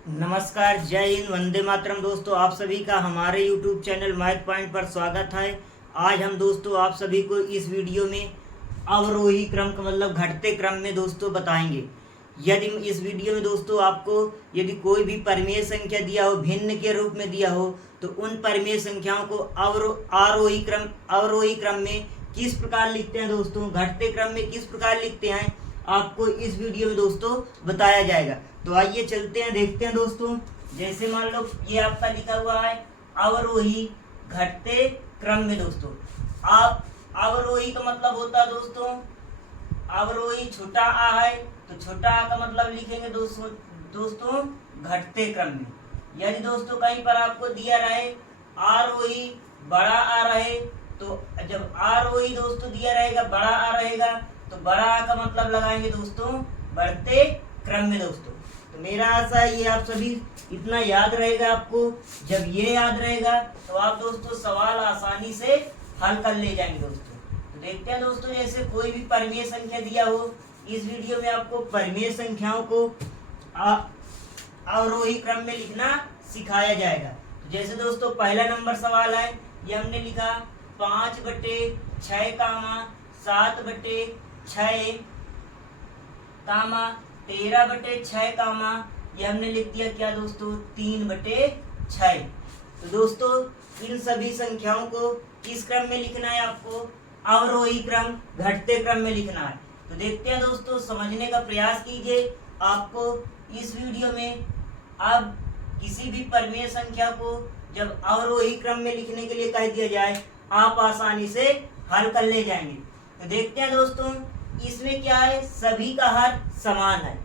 नमस्कार, जय हिंद, वंदे मातरम। दोस्तों, आप सभी का हमारे YouTube चैनल मैथ पॉइंट पर स्वागत है। आज हम दोस्तों आप सभी को इस वीडियो में अवरोही क्रम का मतलब घटते क्रम में दोस्तों बताएंगे। यदि इस वीडियो में दोस्तों आपको यदि कोई भी परिमेय संख्या दिया हो, भिन्न के रूप में दिया हो, तो उन परिमेय संख्याओं को अवरोही क्रम में किस प्रकार लिखते हैं दोस्तों, घटते क्रम में किस प्रकार लिखते हैं, आपको इस वीडियो में दोस्तों बताया जाएगा। तो आइए चलते हैं, देखते हैं दोस्तों। जैसे मान लो ये आपका लिखा हुआ है अवरोही घटते क्रम में दोस्तों। आप अवरोही का मतलब होता है दोस्तों, अवरोही छोटा आ है तो छोटा आ का मतलब लिखेंगे दोस्तों घटते क्रम में। यदि दोस्तों कहीं पर आपको दिया रहे आरोही बड़ा आ रहे, तो जब आरोही दोस्तों दिया रहेगा बड़ा आ रहेगा, तो बड़ा आ का मतलब लगाएंगे दोस्तों बढ़ते क्रम में दोस्तों। तो मेरा आशा है ये आप सभी इतना याद रहेगा आपको। जब ये याद रहेगा तो आप दोस्तों सवाल आसानी से हल कर ले जाएंगे दोस्तों। तो देखते हैं दोस्तों, जैसे कोई भी परिमेय संख्या दिया हो, इस वीडियो में आपको परिमेय संख्याओं को अवरोही क्रम में लिखना सिखाया जाएगा। तो जैसे दोस्तों पहला नंबर सवाल है, ये हमने लिखा 5/6 7/6 13/6 ये हमने लिख दिया क्या दोस्तों 3/6। तो दोस्तों इन सभी संख्याओं को किस क्रम में लिखना है, आपको अवरोही क्रम घटते क्रम में लिखना है। तो देखते हैं दोस्तों, समझने का प्रयास कीजिए। आपको इस वीडियो में अब किसी भी परिमेय संख्या को जब अवरोही क्रम में लिखने के लिए कह दिया जाए, आप आसानी से हल कर ले जाएंगे। तो देखते हैं दोस्तों, इसमें क्या है, सभी का हर समान है।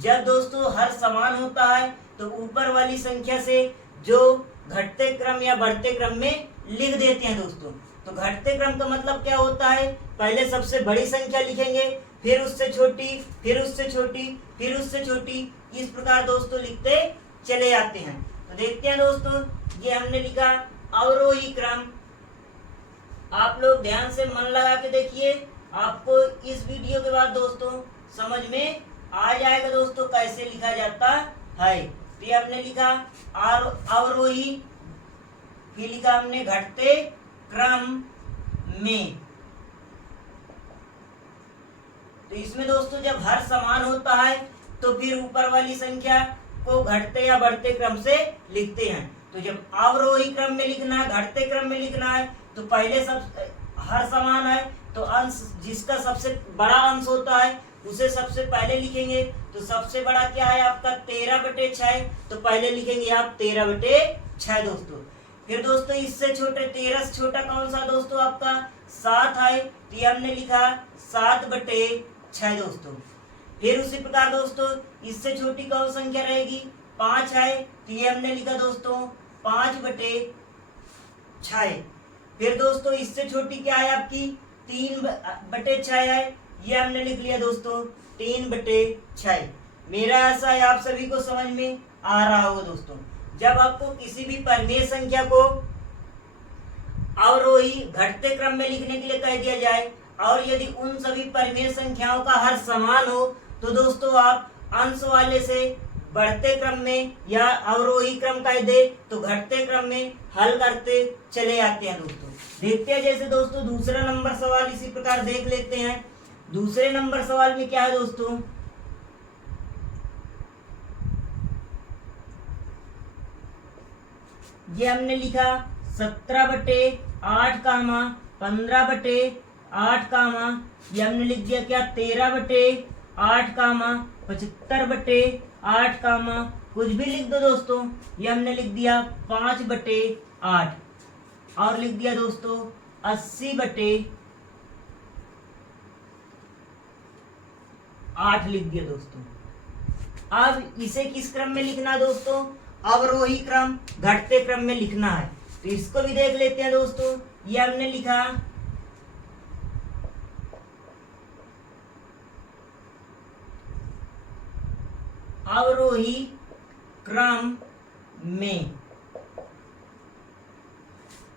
जब दोस्तों हर समान होता है तो ऊपर वाली संख्या से जो घटते क्रम या बढ़ते क्रम में लिख देते हैं दोस्तों। तो घटते क्रम का मतलब क्या होता है, पहले सबसे बड़ी संख्या लिखेंगे, फिर उससे छोटी, फिर उससे छोटी, फिर उससे छोटी, इस प्रकार दोस्तों लिखते चले जाते हैं। तो देखते हैं दोस्तों, ये हमने लिखा अवरोही क्रम। आप लोग ध्यान से मन लगा के देखिए, आपको इस वीडियो के बाद दोस्तों समझ में आ जाएगा दोस्तों कैसे लिखा जाता है। तो ये हमने लिखा अवरोही, फिर लिखा हमने घटते क्रम में। तो इसमें दोस्तों जब हर समान होता है तो फिर ऊपर वाली संख्या को घटते या बढ़ते क्रम से लिखते हैं। तो जब अवरोही क्रम में लिखना है, घटते क्रम में लिखना है, तो पहले सब हर समान है तो अंश जिसका सबसे बड़ा अंश होता है उसे सबसे पहले लिखेंगे। तो सबसे बड़ा क्या है आपका 13/6, तो पहले लिखेंगे आप 13/6 दोस्तों। फिर दोस्तों इससे छोटे 13 से छोटा कौन सा दोस्तों आपका 7 है, तो ये हमने लिखा 7/6 दोस्तों। फिर उसी प्रकार दोस्तों इससे छोटी कौन संख्या रहेगी 5 है, तो ये हमने लिखा दोस्तों 5/6। फिर दोस्तों इससे छोटी क्या है आपकी 3/6 है, ये हमने लिख लिया दोस्तों 3/6। मेरा आशा है आप सभी को समझ में आ रहा होगा दोस्तों। जब आपको किसी भी परिमेय संख्या को अवरोही घटते क्रम में लिखने के लिए कह दिया जाए और यदि उन सभी परिमेय संख्याओं का हर समान हो, तो दोस्तों आप अंश वाले से बढ़ते क्रम में या अवरोही क्रम कह दे तो घटते क्रम में हल करते चले आते हैं दोस्तों। देखते हैं जैसे दोस्तों दूसरा नंबर सवाल इसी प्रकार देख लेते हैं। दूसरे नंबर सवाल में क्या है दोस्तों, ये हमने लिखा 17/8 15/8 ये हमने लिख दिया क्या 13/8 75/8 कुछ भी लिख दो दोस्तों। ये हमने लिख दिया 5/8 और लिख दिया दोस्तों 80/8 लिख दिया दोस्तों। अब इसे किस क्रम में लिखना है दोस्तों, अवरोही क्रम घटते क्रम में लिखना है। तो इसको भी देख लेते हैं दोस्तों। ये हमने लिखा अवरोही क्रम में।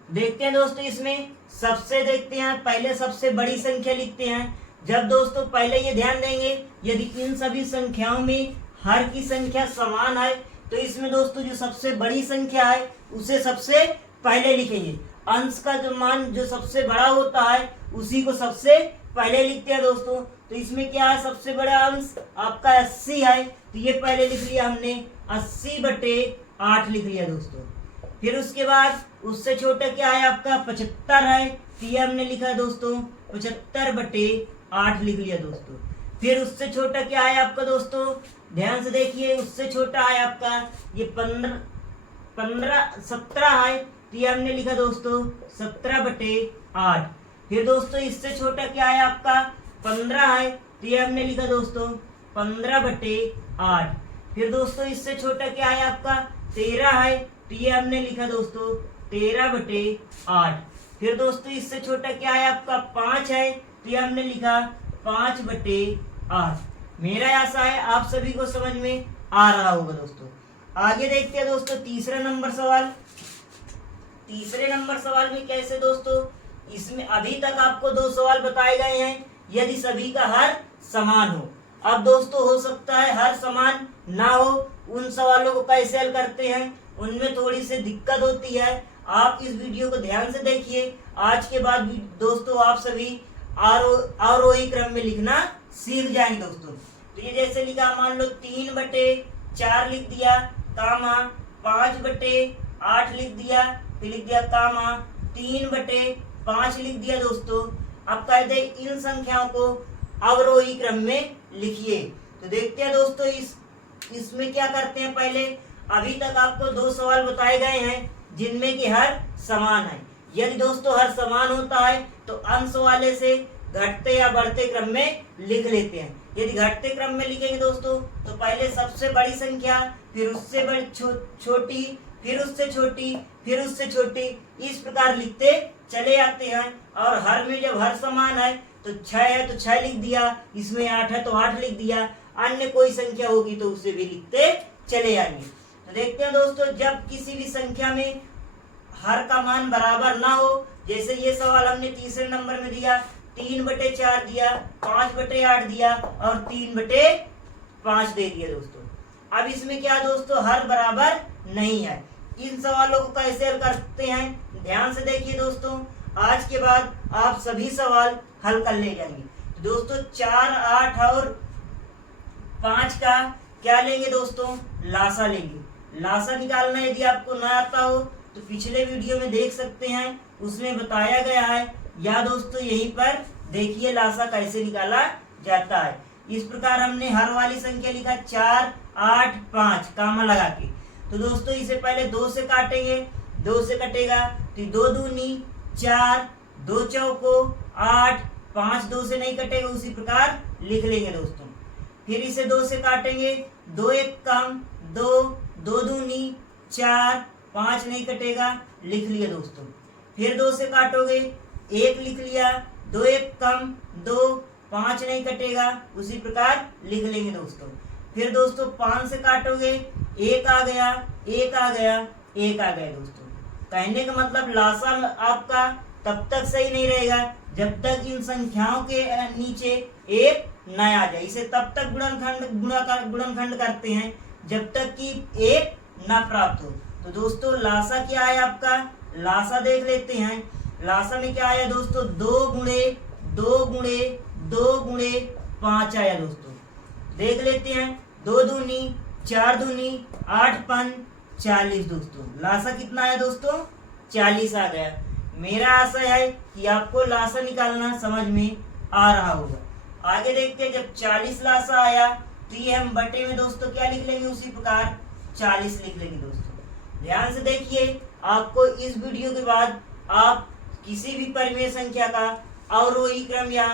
देखते हैं दोस्तों, इसमें सबसे देखते हैं पहले सबसे बड़ी संख्या लिखते हैं। जब दोस्तों पहले ये ध्यान देंगे, यदि इन सभी संख्याओं में हर की संख्या समान है तो इसमें दोस्तों जो सबसे बड़ी संख्या है उसे सबसे पहले लिखेंगे। अंश का जो मान जो सबसे बड़ा होता है उसी को सबसे पहले लिखते हैं दोस्तों। तो इसमें क्या है, सबसे बड़ा अंश आपका 80 है, तो ये पहले लिख लिया हमने, 80/8 लिख लिया दोस्तों। फिर उसके बाद उससे छोटा क्या है आपका 75 है, तो ये हमने लिखा दोस्तों 75/8 लिख लिया दोस्तों। फिर उससे छोटा क्या है आपका दोस्तों, ध्यान से देखिए, उससे छोटा है आपका ये 17 है, तो ये हमने लिखा दोस्तों 17/8। फिर दोस्तों इससे छोटा क्या है आपका 15 है, तो ये हमने लिखा दोस्तों 15/8। फिर दोस्तों इससे छोटा क्या है आपका 13 है, तो ये हमने लिखा दोस्तों 13/8। फिर दोस्तों इससे छोटा क्या है आपका 5 है, तो ये हमने लिखा 5/8। मेरा आशा है आप सभी को समझ में आ रहा होगा दोस्तों। आगे देखते हैं दोस्तों तीसरा नंबर सवाल। तीसरे नंबर सवाल में कैसे दोस्तों, इसमें अभी तक आपको 2 सवाल बताए गए हैं, यदि सभी का हर समान हो। अब दोस्तों हो सकता है हर समान ना हो, उन सवालों को कैसे हल करते हैं उनमें थोड़ी सी दिक्कत होती है। आप इस वीडियो को ध्यान से देखिए, आज के बाद भी दोस्तों आप सभी आरोही क्रम में लिखना सीख जाएंगे दोस्तों। तो ये जैसे लिखा, मान लो 3/4 लिख दिया, कामा 5/8 लिख दिया, फिर लिख दिया कामा 3/5 लिख दिया दोस्तों। अब कहते हैं इन संख्याओं को अवरोही क्रम में लिखिए। तो देखते हैं दोस्तों इसमें क्या करते हैं। पहले अभी तक आपको 2 सवाल बताए गए हैं जिनमें कि हर समान है। यदि दोस्तों हर समान होता है तो अंश वाले से घटते या बढ़ते क्रम में लिख लेते हैं। यदि घटते क्रम में लिखेंगे दोस्तों तो पहले सबसे बड़ी संख्या, फिर उससे बड़ी छोटी, फिर उससे छोटी, फिर उससे छोटी, इस प्रकार लिखते चले जाते हैं। और हर में जब हर समान है तो 6 है तो 6 लिख दिया, इसमें 8 है तो 8 लिख दिया, अन्य कोई संख्या होगी तो उसे भी लिखते चले जाएंगे। तो देखते हैं दोस्तों, जब किसी भी संख्या में हर का मान बराबर ना हो, जैसे ये सवाल हमने तीसरे नंबर में दिया, 3/4 दिया, 5/8 दिया और 3/5 दे दिया दोस्तों। अब इसमें क्या दोस्तों हर बराबर नहीं है। इन सवालों को कैसे हल करते हैं ध्यान से देखिए दोस्तों। आज के बाद आप सभी सवाल हल कर ले जाएंगे। तो दोस्तों 4, 8 और 5 का क्या लेंगे दोस्तों, लासा लेंगे। लासा निकालना यदि आपको ना आता हो तो पिछले वीडियो में देख सकते हैं, उसमें बताया गया है, या दोस्तों यहीं पर देखिए लासा कैसे निकाला जाता है। इस प्रकार हमने हर वाली संख्या लिखा 4, 8, 5 कामा लगा के। तो दोस्तों इसे पहले 2 से काटेंगे, 2 से कटेगा तो 2 दूनी 4, 2 चौको 8, 5 2 से नहीं कटेगा, उसी प्रकार लिख लेंगे दोस्तों। फिर इसे 2 से काटेंगे, 2 1 कम 2, 2 दूनी 4, 5 नहीं कटेगा, लिख लिया दोस्तों। फिर 2 से काटोगे 1 लिख लिया, 2 1 कम 2, 5 नहीं कटेगा, उसी प्रकार लिख लेंगे दोस्तों। फिर दोस्तों 5 से काटोगे 1 आ गया, 1 आ गया, 1 आ गया दोस्तों। कहने का मतलब लासा आपका तब तक सही नहीं रहेगा जब तक इन संख्याओं के नीचे 1 न आ जाए। इसे तब तक गुणनखंड करते हैं जब तक कि 1 न प्राप्त हो। तो दोस्तों लासा क्या है आपका, लासा देख लेते हैं। लासा में क्या आया दोस्तों, 2 गुणे 2 गुणे 2 गुणे 5 आया दोस्तों। देख लेते हैं, 2 दूनी 4 दूनी 8 5 40 दोस्तों। लासा कितना आया दोस्तों, 40 आ गया। मेरा आशा है कि आपको लासा निकालना समझ में आ रहा होगा। आगे देखते हैं, जब 40 लासा आया तो ये हम बटे में दोस्तों क्या लिख लेंगे, उसी प्रकार 40 लिख लेंगे दोस्तों। ध्यान से देखिए, आपको इस वीडियो के बाद आप किसी भी परिमेय संख्या का अवरोही क्रम या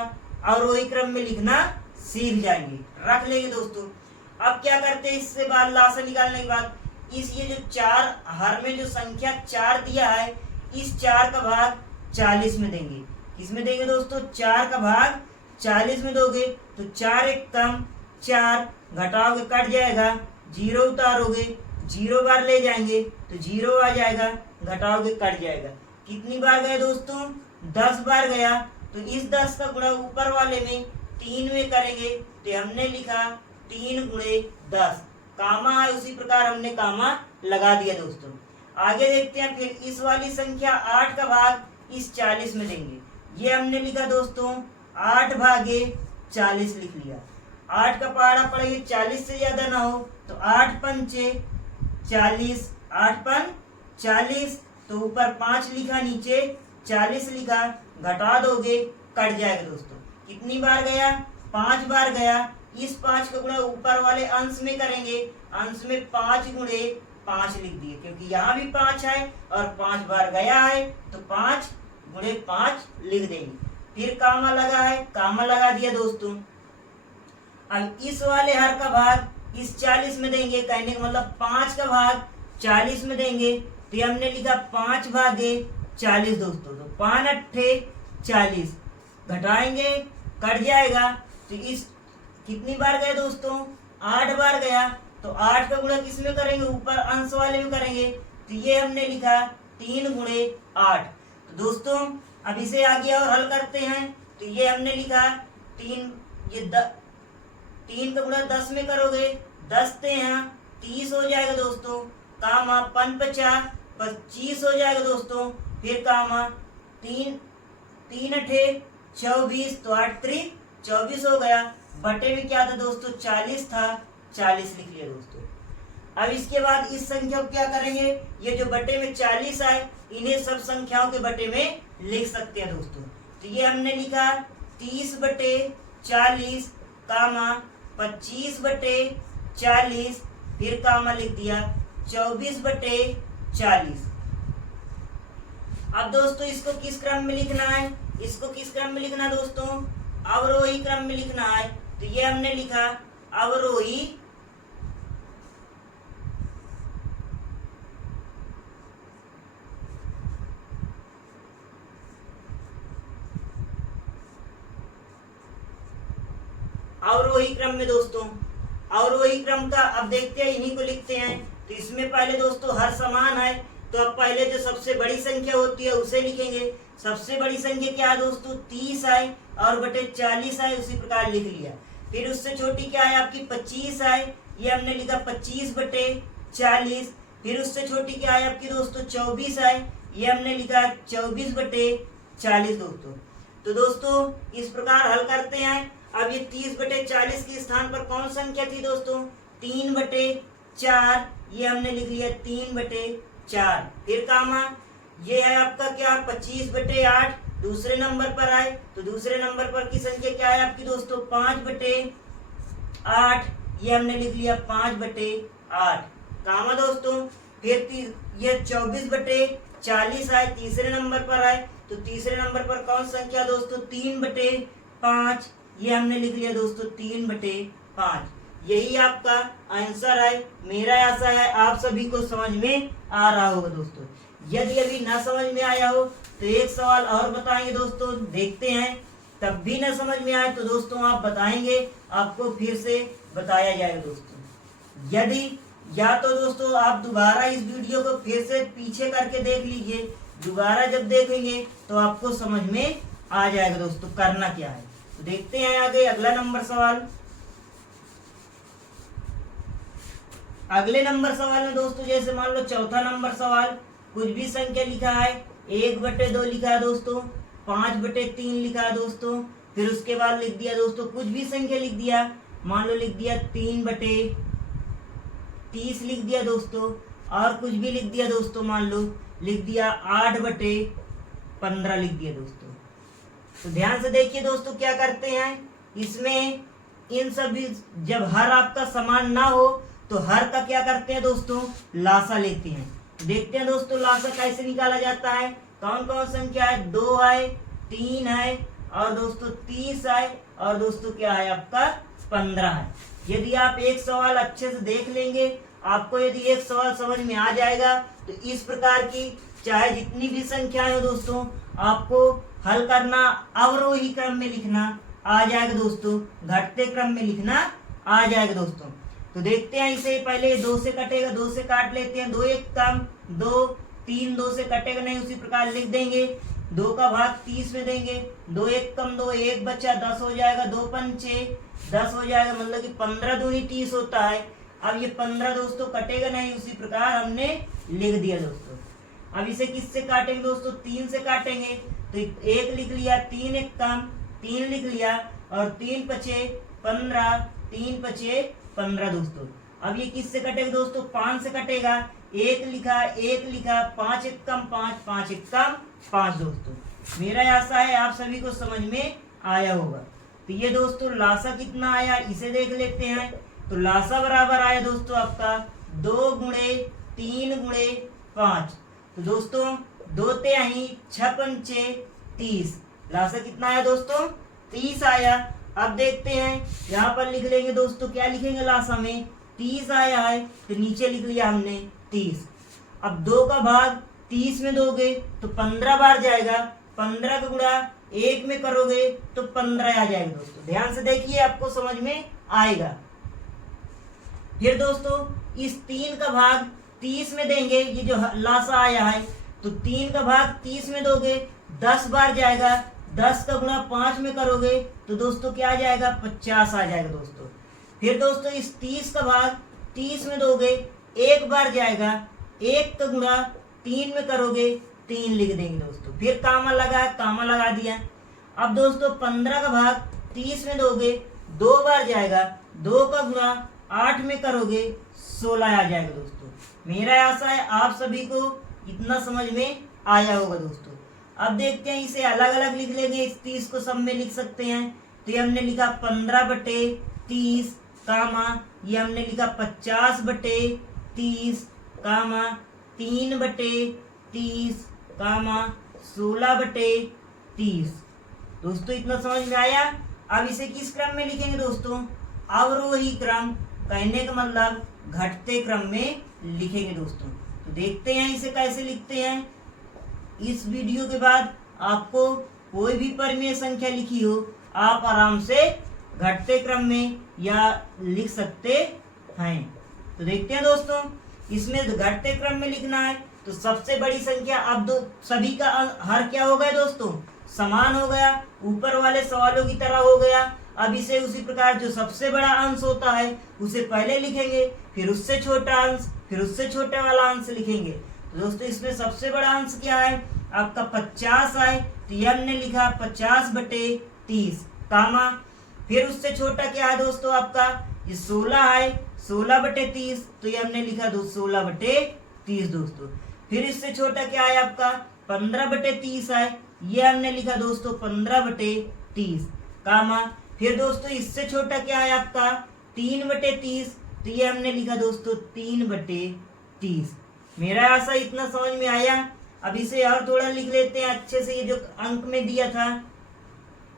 अवरोही क्रम में लिखना सीख जाएंगे, रख लेंगे दोस्तों। अब क्या करते हैं, इससे बाद लासा निकालने के बाद इस ये जो 4 हर में जो संख्या 4 दिया है, इस 4 का भाग 40 में देंगे। किसमें देंगे दोस्तों, 4 का भाग 40 में दोगे तो 4 1 कम 4, घटाओगे कट जाएगा, 0 उतारोगे 0 बार ले जाएंगे तो 0 आ जाएगा, घटाओगे कट जाएगा। कितनी बार गए दोस्तों, 10 बार गया। तो इस 10 का गुणा ऊपर वाले में 3 में करेंगे तो हमने लिखा 3 गुणे 10। कामा है उसी प्रकार हमने कामा लगा दिया दोस्तों। आगे देखते हैं, फिर इस वाली संख्या 8 का भाग इस 40 में देंगे। ये हमने लिखा दोस्तों 8 भागे 40 लिख लिया। 8 का पहाड़ा पड़ेगा 40 से ज्यादा ना हो तो 8 पंचे 40, 8 पन 40, तो ऊपर 5 लिखा नीचे 40 लिखा, घटा दोगे कट जाएगा दोस्तों। कितनी बार गया? 5 बार गया। इस 5 का गुणा ऊपर वाले अंश में करेंगे, अंश में 5 गुणे 5 लिख दिए क्योंकि यहाँ भी 5 है और 5 बार गया है तो 5 गुणे 5 लिख देंगे। फिर कामा लगा है, कामा लगा दिया दोस्तों। अब इस वाले हर का भाग इस 40 में देंगे, कहने का मतलब 5 का भाग 40 में देंगे, तो हमने लिखा 5 भागे 40 दोस्तों। तो 5 अट्ठे 40, घटाएंगे कट जाएगा। तो इस कितनी बार गए दोस्तों? 8 बार गया, तो 8 का गुणा किस में करेंगे? ऊपर अंश वाले में करेंगे, तो ये हमने लिखा 3 गुणे 8। तो दोस्तों अब इसे आगे और हल करते हैं, तो ये हमने लिखा 3, ये 3 का गुणा 10 में करोगे 10 ते यहाँ 30 हो जाएगा दोस्तों। कामा 5 50 25 हो जाएगा दोस्तों। फिर कामा 3 अठे 24, तो 8 3 24 हो गया। बटे में क्या था दोस्तों? 40 था, 40 लिख लिया दोस्तों। अब इसके बाद इस संख्या को क्या करेंगे? ये जो बटे में 40 आए इन्हें सब संख्याओं के बटे में लिख सकते हैं दोस्तों। तो ये हमने लिखा 30 बटे 40 कामा 25 बटे 40, फिर कामा लिख दिया 24 बटे 40। अब दोस्तों इसको किस क्रम में लिखना है? इसको किस क्रम में लिखना है दोस्तों? अवरोही क्रम में लिखना है। तो ये हमने लिखा अवरोही अवरोही क्रम में दोस्तों। अवरोही क्रम का अब देखते हैं, इन्हीं को लिखते हैं। तो इसमें पहले दोस्तों हर समान है, तो अब पहले जो सबसे बड़ी संख्या होती है उसे लिखेंगे। सबसे बड़ी संख्या क्या है दोस्तों? 30 है और बटे 40 है, उसी प्रकार लिख लिया। फिर उससे छोटी क्या है आपकी? 25 है, ये हमने लिखा 25 बटे 40। फिर उससे छोटी क्या है आपकी दोस्तों? 24 है, ये हमने लिखा 24 बटे 40 दोस्तों। तो दोस्तों इस प्रकार हल करते हैं। अब ये 30 बटे 40 के स्थान पर कौन संख्या थी दोस्तों? 3 बटे 4, ये हमने लिख लिया 3 बटे 4। फिर कामा ये है आपका क्या? 25 बटे 8 दूसरे नंबर पर आए, तो दूसरे नंबर पर की संख्या क्या है आपकी दोस्तों? 5 बटे 8, ये हमने लिख लिया 5 बटे 8 कामा दोस्तों। फिर ये 24 बटे 40 आए, तीसरे नंबर पर आए, तो तीसरे नंबर पर कौन संख्या दोस्तों? 3 बटे 5, ये हमने लिख लिया दोस्तों 3 बटे 5। यही आपका आंसर है। मेरा आशा है आप सभी को समझ में आ रहा होगा दोस्तों। यदि अभी ना समझ में आया हो तो एक सवाल और बताएंगे दोस्तों, देखते हैं। तब भी ना समझ में आए तो दोस्तों आप बताएंगे, आपको फिर से बताया जाएगा दोस्तों। यदि या तो दोस्तों आप दोबारा इस वीडियो को फिर से पीछे करके देख लीजिए, दोबारा जब देखेंगे तो आपको समझ में आ जाएगा दोस्तों करना क्या है। तो देखते हैं आगे अगला नंबर सवाल। अगले नंबर सवाल में दोस्तों जैसे मान लो चौथा नंबर सवाल, कुछ भी संख्या लिखा है, 1 बटे 2 लिखा है दोस्तों, 5 बटे 3 लिखा है दोस्तों। फिर उसके बाद लिख दिया दोस्तों कुछ भी संख्या लिख दिया, मान लो लिख दिया 3 बटे 30 लिख दिया दोस्तों, और कुछ भी लिख दिया दोस्तों, मान लो लिख दिया 8 बटे 15 लिख दिया दोस्तों। तो ध्यान से देखिए दोस्तों क्या करते हैं इसमें, इन सभी जब हर आपका समान ना हो तो हर का क्या करते हैं दोस्तों? लासा लेते हैं। देखते हैं दोस्तों लासा कैसे निकाला जाता है। कौन कौन संख्या है? 2 है, 3 है, और दोस्तों 30 है, और दोस्तों क्या है आपका 15 है। यदि आप एक सवाल अच्छे से देख लेंगे, आपको यदि एक सवाल समझ में आ जाएगा तो इस प्रकार की चाहे जितनी भी संख्याएं हो दोस्तों आपको हल करना अवरोही क्रम में लिखना आ जाएगा दोस्तों, घटते क्रम में लिखना आ जाएगा दोस्तों। तो देखते हैं इसे, पहले 2 से कटेगा, 2 से काट लेते हैं, 2 1 कम 2, 3 2 से कटेगा नहीं, उसी प्रकार लिख देंगे। 2 का भाग 30 में देंगे, 2 1 कम 2, 1 बचा 10 हो जाएगा, 2 पंचे 10 हो जाएगा, मतलब कि 15 दूनी 30 होता है। अब ये 15 दोस्तों कटेगा नहीं, उसी प्रकार हमने लिख दिया दोस्तों। अब इसे किससे काटेंगे दोस्तों? 3 से काटेंगे। तो 1 लिख लिया, 3 एक कम, 3 लिख लिया और 3 पचे 15, 3 पचे 15 दोस्तों। अब ये किससे कटेगा दोस्तों? 5 से कटेगा। 1 लिखा, 1 लिखा, 5 एक कम 5, 5 एक कम 5 दोस्तों। मेरा आशा है आप सभी को समझ में आया होगा। तो ये दोस्तों लासा कितना आया इसे देख लेते हैं। तो लासा बराबर आया दोस्तों आपका 2 गुणे 3 गुणे 5। तो दोस्तों 2 तिहाई 6 पंचे 30। लासा कितना आया दोस्तों? 30 आया। अब देखते हैं, यहाँ पर लिख लेंगे दोस्तों, क्या लिखेंगे लासा में? 30 आया है, तो नीचे लिख लिया हमने 30। अब 2 का भाग 30 में दोगे तो 15 बार जाएगा। 15 का गुणा 1 में करोगे तो 15 आ जाएगा दोस्तों। ध्यान से देखिए, आपको समझ में आएगा। फिर दोस्तों इस 3 का भाग 30 में देंगे, ये जो लासा आया है, तो 3 का भाग 30 में दोगे 10 बार जाएगा। 10 का गुणा 5 में करोगे तो दोस्तों क्या आ जाएगा? 50 आ जाएगा दोस्तों। फिर दोस्तों इस 30 का भाग 30 में दोगे 1 बार जाएगा। 1 का गुणा 3 में करोगे 3 लिख देंगे दोस्तों। फिर कामा लगा दिया। अब दोस्तों 15 का भाग 30 में दोगे 2 बार जाएगा। 2 का गुणा 8 में करोगे 16 आ जाएगा दोस्तों। मेरा आशा है आप सभी को इतना समझ में आया होगा दोस्तों। अब देखते हैं, इसे अलग अलग लिख लेंगे। इस 30 को सब में लिख सकते हैं। तो ये हमने लिखा 15/30 कामा, ये हमने लिखा 50/30 कामा 3/30 कामा 16/30। दोस्तों इतना समझ में आया। अब इसे किस क्रम में लिखेंगे दोस्तों? अवरोही क्रम, कहने का मतलब घटते क्रम में लिखेंगे दोस्तों। तो देखते हैं इसे कैसे लिखते हैं। इस वीडियो के बाद आपको कोई भी परिमेय संख्या लिखी हो, आप आराम से घटते क्रम में या लिख सकते हैं। तो देखते हैं दोस्तों, इसमें घटते क्रम में लिखना है तो सबसे बड़ी संख्या, अब सभी का हर क्या हो गया दोस्तों? समान हो गया, ऊपर वाले सवालों की तरह हो गया। अब इसे उसी प्रकार जो सबसे बड़ा अंश होता है उसे पहले लिखेंगे, फिर उससे छोटा अंश, फिर उससे छोटा वाला अंश लिखेंगे। तो दोस्तों इसमें सबसे बड़ा अंश क्या है? आपका 50 है, तो ये हमने लिखा 50/30 कामा। फिर उससे छोटा क्या है दोस्तों? आपका ये 16 है, 16/30, तो ये हमने लिखा 16/30 दोस्तों। फिर इससे छोटा क्या है आपका? 15/30 है, ये हमने लिखा दोस्तों 15/30 कामा। फिर दोस्तों इससे छोटा क्या है आपका? 3/30, तो ये हमने लिखा दोस्तों 3/30। मेरा आशा इतना समझ में आया। अब इसे और थोड़ा लिख लेते हैं अच्छे से, ये जो अंक में दिया था।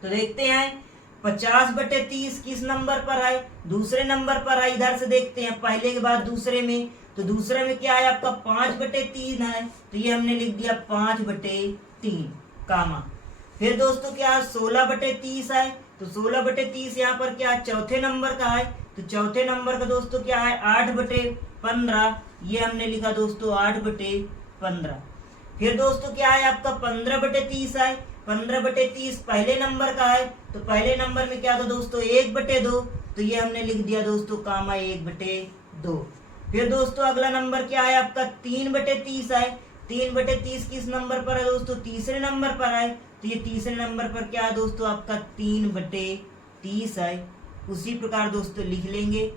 तो देखते हैं 50/30 किस नंबर पर है? दूसरे नंबर पर है। इधर से देखते हैं, पहले के बाद दूसरे में। तो दूसरे में क्या है आपका? 5/3 है, तो ये हमने लिख दिया 5/3 कामा। फिर दोस्तों क्या है? 16/30 है, तो 16/30 यहाँ पर क्या है? चौथे नंबर का है, तो चौथे नंबर का दोस्तों क्या है? 8/15, ये हमने लिखा दोस्तों 8/15। फिर दोस्तों क्या है आपका? 15/30 है, 15/30 पहले नंबर का है, तो पहले नंबर में क्या था दोस्तों? 1/2, तो ये हमने लिख दिया दोस्तों कामा 1/2। फिर दोस्तों अगला नंबर क्या है आपका? 3/30 है। 3/30 किस नंबर पर है दोस्तों? तीसरे नंबर पर है, तो ये तीसरे नंबर पर क्या है दोस्तों? आपका 3/30 है। उसी प्रकार दोस्तों लिख लेंगे।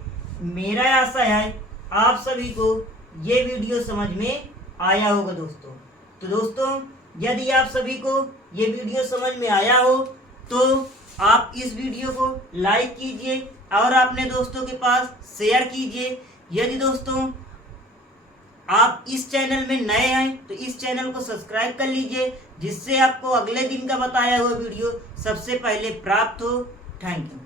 मेरा आशा है आप सभी को ये वीडियो समझ में आया होगा दोस्तों। तो दोस्तों यदि आप सभी को ये वीडियो समझ में आया हो तो आप इस वीडियो को लाइक कीजिए और अपने दोस्तों के पास शेयर कीजिए। यदि दोस्तों आप इस चैनल में नए हैं तो इस चैनल को सब्सक्राइब कर लीजिए, जिससे आपको अगले दिन का बताया हुआ वीडियो सबसे पहले प्राप्त हो। Thank you.